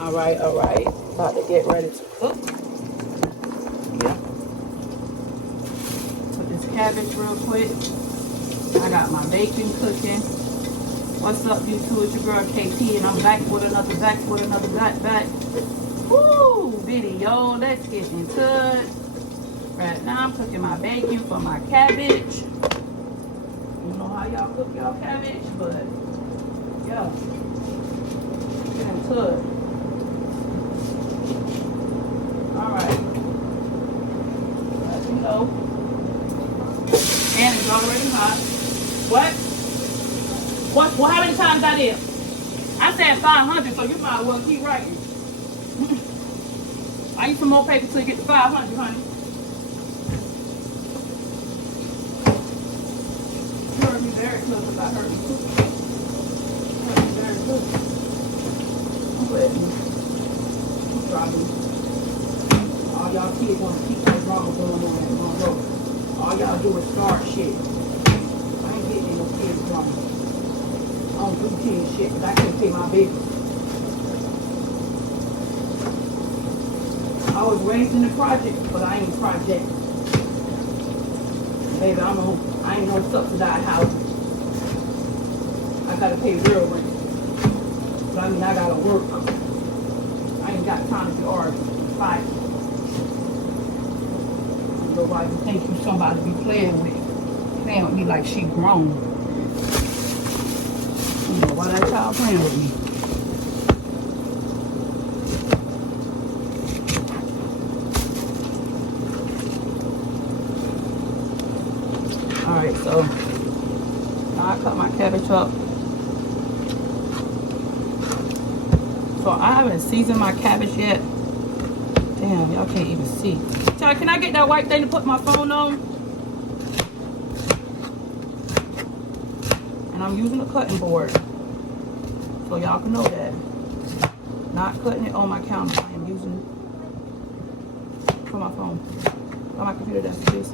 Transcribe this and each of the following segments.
All right. About to get ready to cook. Yeah. Put this cabbage real quick. I got my bacon cooking. What's up, YouTube? It's your girl KP, and I'm back with another back. Woo! Video. Let's get into it. Right now, I'm cooking my bacon for my cabbage. You know how y'all cook y'all cabbage, but yeah. Get into it. Alright. Let me know. And it's already hot. What? How many times I did? I said 500, so you might as well keep writing. I need some more paper till you get to 500, honey. You heard me very close because I heard you cook. You heard me very close. I'm letting you. I'm dropping. All y'all kids want to keep that drama going on at one road. All y'all do is start shit. I ain't getting in no kids drama. I don't do kids shit because I can't pay my bills. I was raised in the project, but I ain't project. Baby, I ain't no subsidized house. I gotta pay real rent. But I mean, I gotta work. I ain't got time to argue, fight. Nobody think you somebody to be playing with me like she grown. You know why that child playing with me? Alright, so now I cut my cabbage up. So I haven't seasoned my cabbage yet. Damn, y'all can't even see. Child, can I get that white thing to put my phone on? And I'm using a cutting board. So y'all can know that. Not cutting it on my counter. I am using it for my phone. On my computer, that's this.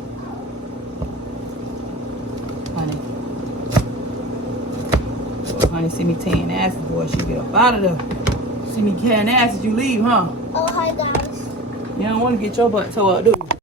Honey. So honey, see me tearing asses, boy. She get up out of there. See me carrying asses, you leave, huh? Oh, hi, guys. You don't want to get your butt tore up, do you?